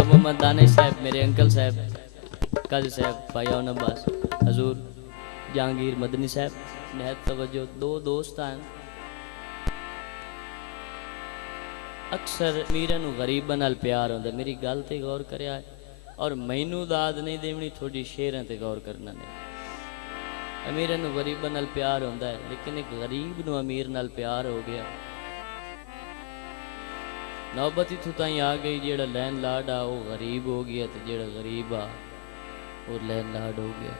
जनाब मोहम्मद दानिश साहब, मेरे अंकल साहब, काजी साहब, भाई अब्बास, हजूर जहांगीर मदनी साहब, नहायत तवज्जो। दो दोस्त हैं, अक्सर मीरन गरीबन नाल प्यार होंदा। मेरी गल ते गौर करिया और मैनू दाद नहीं देवनी, थोड़ी शेरां ते गौर करना नहीं। अमीर नूं गरीबन नाल प्यार होंदा है, लेकिन एक गरीब नूं अमीर नाल प्यार हो गया। नौबत इत्थों ताईं आ गई, जेड़ा लैन लाड आ वो गरीब हो गया, तो जेड़ा गरीब आ वो लैन लाड हो गया।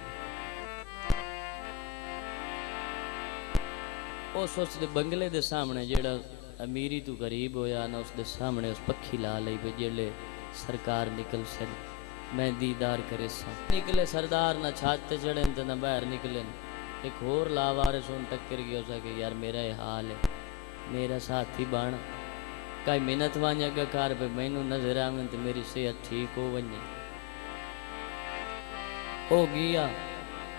उस दे बंगले दे सामने जेड़ा अमीरी तू गरीब होया ना, उस दे सामने उस पक्षी ला लई पे जेले सरकार निकल सन मैं दीदार करे सा। निकले सरदार ना छात ते चढ़े तो ना बाहर निकले। एक होर लावारिस उन टक्कर गया उसा कि यार मेरा ये हाल है, मेरा साथी बन, कई मिन्नत वांजा कार पे मैनू नजर आवे तो मेरी सेहत ठीक हो वने। हो गया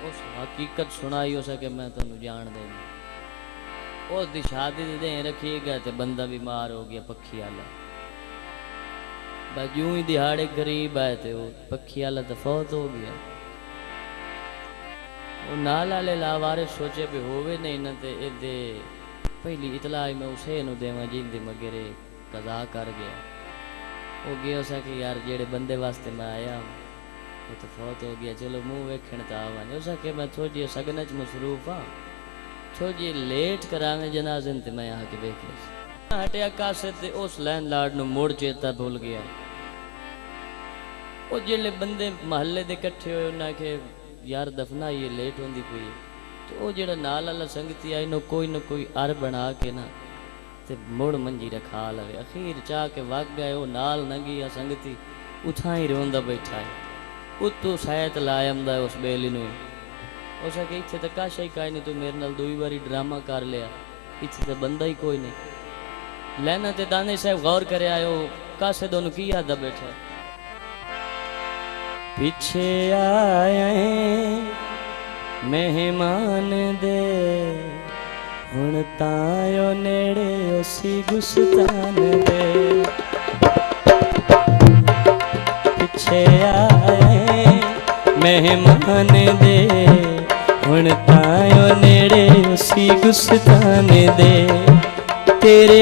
उस हकीकत सुनाई हो सके मैं तेन जान देना। उस दी शादी दे रखिएगा तो बंदा बीमार हो गया पक्षी आला। बस यूं ही दिहाड़े गरीब आए तो वो पक्षी आला तो फौत हो गया। वो नाल वाले लावारिस सोचे भी होवे नहीं ना ते इदे पहली इतला मैं उसे नु देवा जिंदे मगरे कज़ा कर गया। वो गया उसा कि यार जेड़े बंदे वास्ते मैं आया वो तो फौत हो गया, चलो मुँह वेखण तो आवा नहीं। उसा कि मैं थोड़ी सगन च मसरूफ हाँ, थोड़ी लेट करावे जनाजे ते मैं आके वेख ली। हटिया कासे ते उस लैन लाड नूं मुड़ चेता भूल गया। वो जेले बंदे महल्ले दे इकट्ठे होए उन्हें के यार दफना ये लेट होंदी पई, तो वो जेड़ा नाल वाला संगती आई नो कोई अर बना के ना ते मुड़ मंजी रखा लवे। अखीर चाह के वग गए, वो नाल नंगी या संगती उठा ही रोंदा बैठा है। उतो सैत लायमदा उस बेली नूं उस आके इत्थे तो काशा ही काई नहीं, तू मेरे नाल दुई बारी ड्रामा कर लिया, इत्थे तो बंदा ही कोई नहीं। लैना ते दाने साहब गौर करे आयो कासे दोनों की याद बैठा पीछे आए मेहमान दे हुण तायो नेड़े उसी गुस्तान दे। पीछे आए मेहमान दे हुण तायो नेड़े उसी गुस्तान दे। तेरे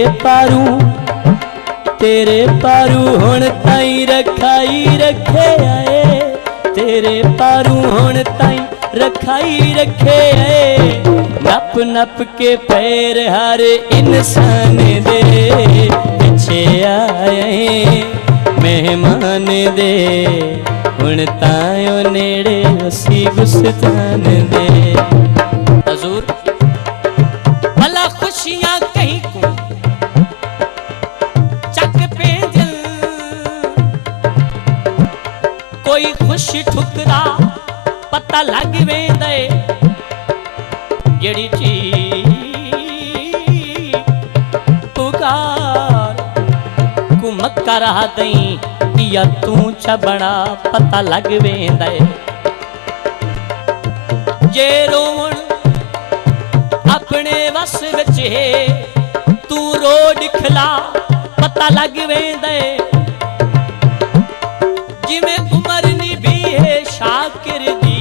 पारू हुण ताई रखाई रखे आए, तेरे पारू हुण ताई रखाई रखे आए। नप नप के पैर हर इंसान दे पीछे आए मेहमान दे हुण तायो नेड़े उसी गुस्तान दे। हजूर भला खुशियां कहीं को चक पे दिल, कोई खुशी ठुकरा पता लग वेंदे जेड़ी चीज पुकार को मक्का रहा दई या तू छबड़ा पता लग वेंदे। जे रोवण अपने वस विच है तू रो दिखला पता लग वेंदे। जिवें उमर निभी है शाकिर दी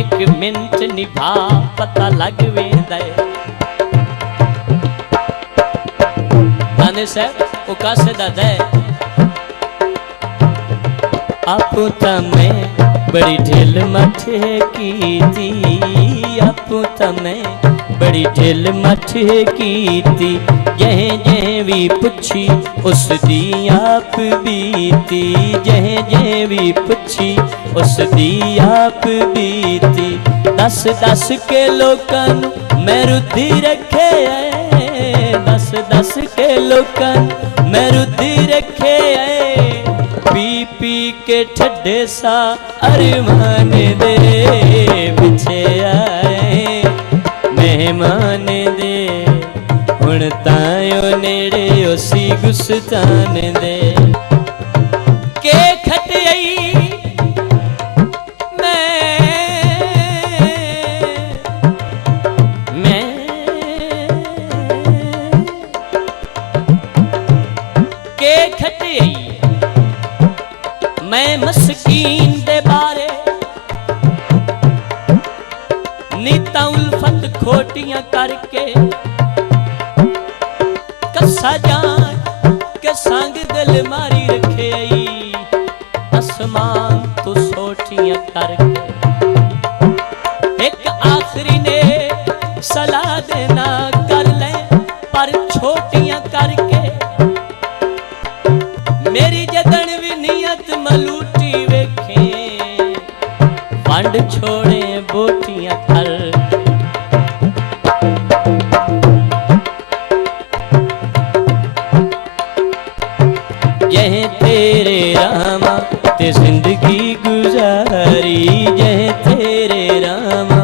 एक मिनट निभा पता लग वेंदे। दाने साहब वो कासे दादा है आपू तमें बड़ी ढिल मठे की थी, आपू तमें बड़ी ढिल मठे की थी। जह जह भी पुछी उस दी आप बीती, जह जह भी पुछी उस दी आप बीती। दस दस के लोकां नूं मैं रुधी रखे आए, दस दस के लोकां मैं रुधी रखे आए। पी पी के ठड्डे सा अरमान दे पिछे आए मेहमान दे हुण तायो नेड़े उसी गुस्तान दे। के खटई मैं के खटई मैं मस्कीन दे बारे नीता उल्फत खोटियां करके कसा जान के संग दिल मारी रखे आसमान तू सोटियां करके एक आखिरी ने सलाह देना कर ले पर छोटियां करके मेरी जदन भी नियत मलूटी वेखे वंड छोड़े बोटियां कर यह तेरे रामा ते जिंदगी गुजारी यह तेरे रामा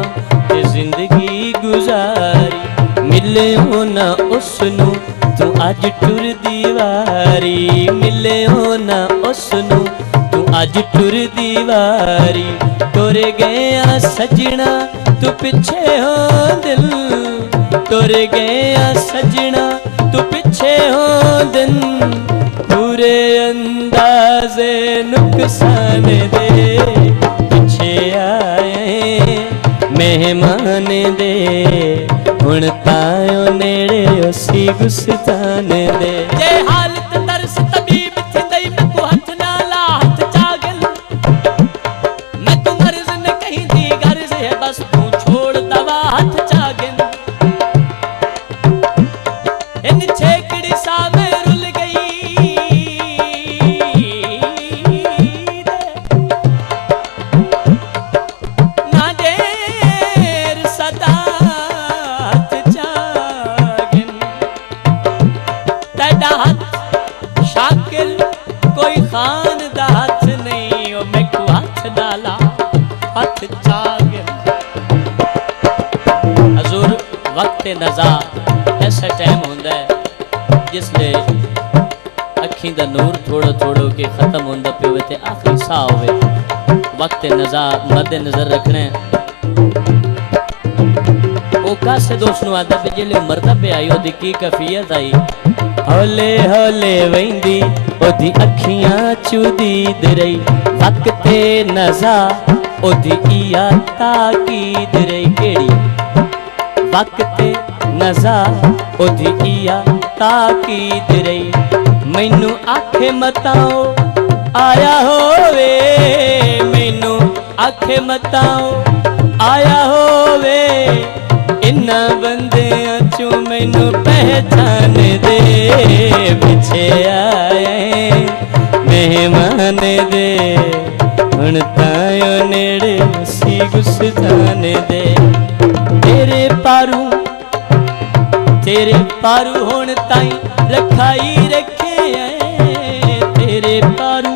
ते जिंदगी गुजारी मिले हो ना उसनू तू अज टुर दीवारी मिले हो ना उसनू तू अज टुर दीवारी टुर गया सजना तू पिछे हो दिल टुर गया सजना तू पिछे हो दिन पूरे अंदाजे नुकसान दे पिछे आए मेहमान दे हुण तायो नेड़े उसी गुस्तान दे जे हालत तरस तबीब थिंदई मैं को हथ ना ला हाथ चागल मैं तू मर्ज न कहीं दी गर्ज है बस तू छोड़ दवा हाथ चागल इन छेकड़ी सा में रुल गई ना देर सदा हाथ चागल तेरा हाथ शाकिल कोई खान दा हाथ नहीं ओ मैं को हाथ डाला हाथ चागल हजूर वक्त नज़ा ऐसा टाइम होंदा है जिसले अखी दा नूर थोड़ा थोड़ा के खत्म होंदा पे ते आखिरी सा होवे वक्त नज़ा मद्दे नजर रखना है ओ कासे दोस्त नु आदा पे जिले मरदा पे आई ओदी की कैफियत आई हौले हौले वेंदी ओदी अखियां चुदीद रही वक्त नज़ा ओदी इया ताकीद रही केड़ी वक्त नज़ा ओदी इया ताकीद रही मैनू आखे मताओ आया होवे मैनू आखे मताओ आया होवे इन्ना बंदियां चो मैनू पहचान दे पिछे आए मेहमान दे हुण तायो नेड़े सी गुस्तान दे तेरे पारू हुण ताई रखाई रखे तेरे पारू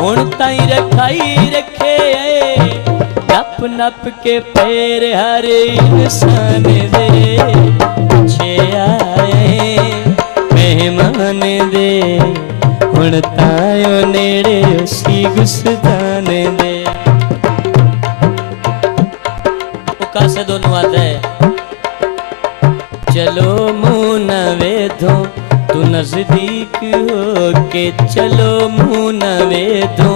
हुण ताई रखाई रखे नप नप के पैर हर इंसान दे पिछे आए मेहमान दे हुण तायो नेड़े उसी गुस्तान दे उकासे दोनों आता है चलो मुँह न वेधो तू नजदीक होके चलो मुँह न वेधो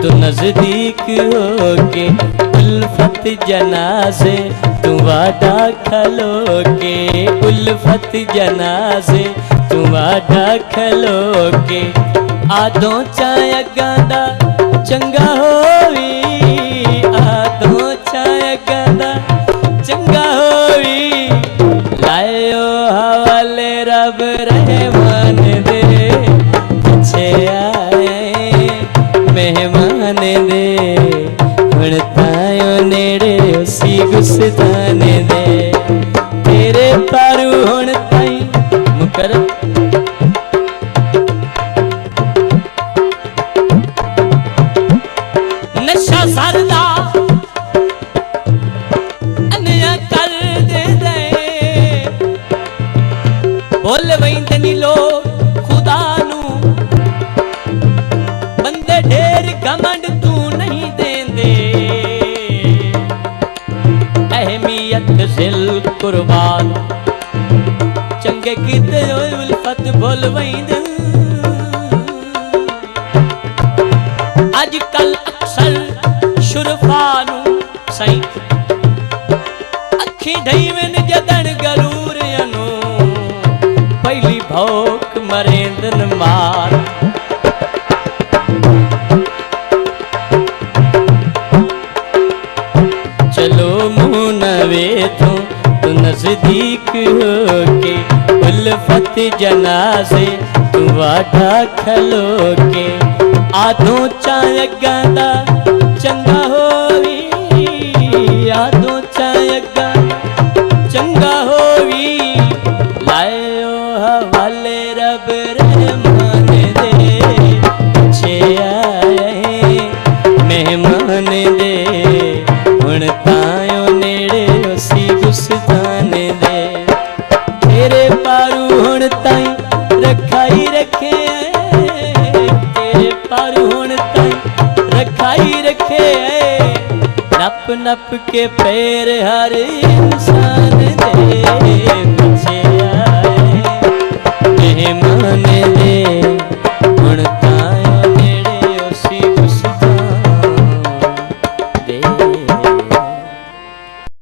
तू नजदीक होके उल्फत जनाजे तू वादा खलो के उल्फत जनाजे तू वादा खलो के आदों चाय गादा चंगा होवी आदों चाय गादा चंगा होवी लायो हवाले रब रहमान दे पिछे आए मेहमान दे हुण तायो नेड़े उसी गुस्तान दे तेरे पारू हुण ताई मुकर अजकल अक्सर शुरफा नू सही अखी ढई विन जदन गरूर अनु पहली भौक मरेंदन मार चलो मुँह नवे तू नजदीक होके उल्फत जनाजे तू वाडा खलो के आधो चायगा दा चंगा होवी आधो चायगा चंगा होवी लायो हवाले रब रहमान दे छे आए मेहमान दे हुण तायो नेड़े उसी गुस्तान दे तेरे पारू हुण ताई रखाई रखे तेरे पारू हुण ताई रखाई रखे नप नप के पैर हर इंसान दे